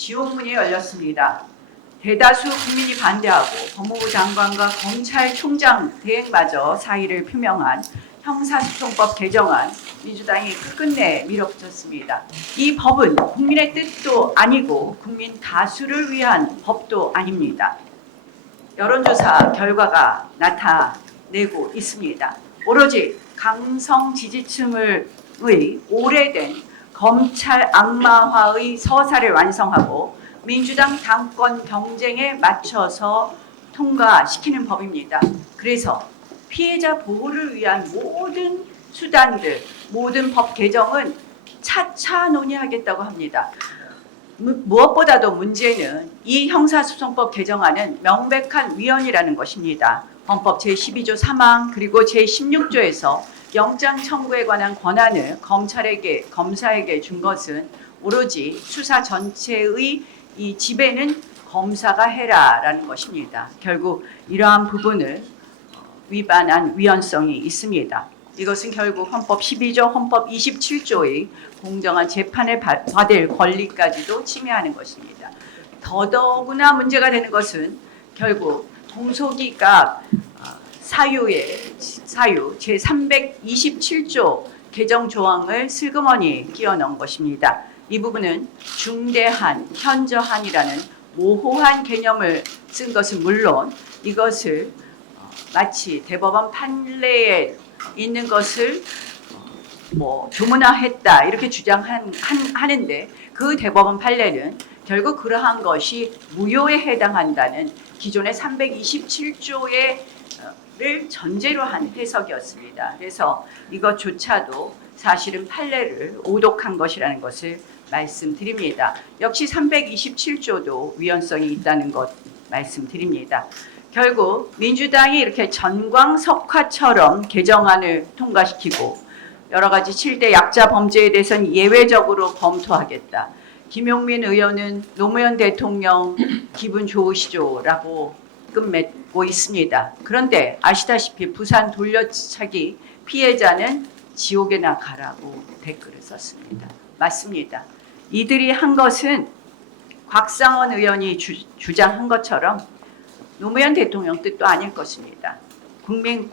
지옥문이 열렸습니다. 대다수 국민이 반대하고 법무부 장관과 검찰총장 대행마저 사의를 표명한 형사소송법 개정안 민주당이 끝끝내 밀어붙였습니다. 이 법은 국민의 뜻도 아니고 국민 다수를 위한 법도 아닙니다. 여론조사 결과가 나타내고 있습니다. 오로지 강성 지지층의 오래된 검찰 악마화의 서사를 완성하고 민주당 당권 경쟁에 맞춰서 통과시키는 법입니다. 그래서 피해자 보호를 위한 모든 수단들, 모든 법 개정은 차차 논의하겠다고 합니다. 무엇보다도 문제는 이 형사소송법 개정안은 명백한 위헌이라는 것입니다. 헌법 제12조 3항 그리고 제16조에서 영장 청구에 관한 권한을 검사에게 준 것은 오로지 수사 전체의 이 지배는 검사가 해라라는 것입니다. 결국 이러한 부분을 위반한 위헌성이 있습니다. 이것은 결국 헌법 12조, 헌법 27조의 공정한 재판을 받을 권리까지도 침해하는 것입니다. 더더구나 문제가 되는 것은 결국 공소기각 사유 제327조 개정 조항을 슬그머니 끼워 넣은 것입니다. 이 부분은 중대한, 현저한이라는 모호한 개념을 쓴 것은 물론 이것을 마치 대법원 판례에 있는 것을 조문화했다 이렇게 주장하는데 그 대법원 판례는 결국 그러한 것이 무효에 해당한다는 기존의 327조를 전제로 한 해석이었습니다. 그래서 이것조차도 사실은 판례를 오독한 것이라는 것을 말씀드립니다. 역시 327조도 위헌성이 있다는 것 말씀드립니다. 결국 민주당이 이렇게 전광석화처럼 개정안을 통과시키고 여러 가지 7대 약자 범죄에 대해서는 예외적으로 검토하겠다. 김용민 의원은 노무현 대통령 기분 좋으시죠라고 끝맺고 있습니다. 그런데 아시다시피 부산 돌려차기 피해자는 지옥에나 가라고 댓글을 썼습니다. 맞습니다. 이들이 한 것은 곽상원 의원이 주장한 것처럼 노무현 대통령 뜻도 아닐 것입니다. 국민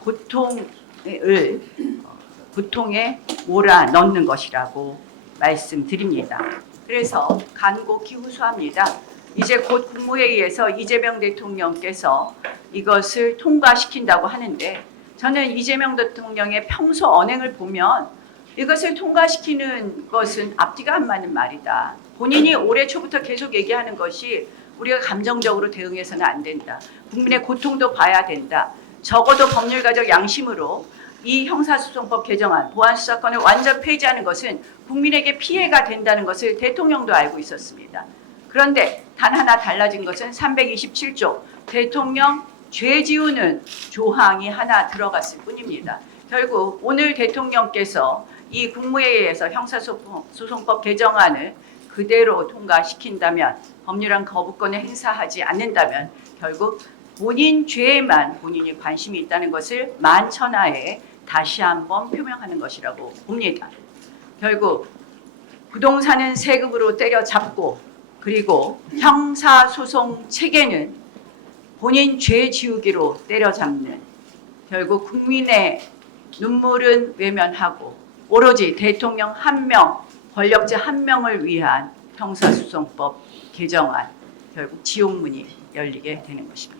고통에 몰아넣는 것이라고 말씀드립니다. 그래서 간곡히 후수합니다. 이제 곧 국무회의에서 이재명 대통령께서 이것을 통과시킨다고 하는데 저는 이재명 대통령의 평소 언행을 보면 이것을 통과시키는 것은 앞뒤가 안 맞는 말이다. 본인이 올해 초부터 계속 얘기하는 것이 우리가 감정적으로 대응해서는 안 된다. 국민의 고통도 봐야 된다. 적어도 법률가적 양심으로 이 형사소송법 개정안, 보안수사권을 완전 폐지하는 것은 국민에게 피해가 된다는 것을 대통령도 알고 있었습니다. 그런데 단 하나 달라진 것은 327조 대통령 죄 지우는 조항이 하나 들어갔을 뿐입니다. 결국 오늘 대통령께서 이 국무회의에서 형사소송법 개정안을 그대로 통과시킨다면 법률안 거부권을 행사하지 않는다면 결국 본인 죄에만 본인이 관심이 있다는 것을 만천하에 다시 한번 표명하는 것이라고 봅니다. 결국 부동산은 세금으로 때려잡고 그리고 형사소송 체계는 본인 죄 지우기로 때려잡는 결국 국민의 눈물은 외면하고 오로지 대통령 한 명, 권력자 한 명을 위한 형사소송법 개정안 결국 지옥문이 열리게 되는 것입니다.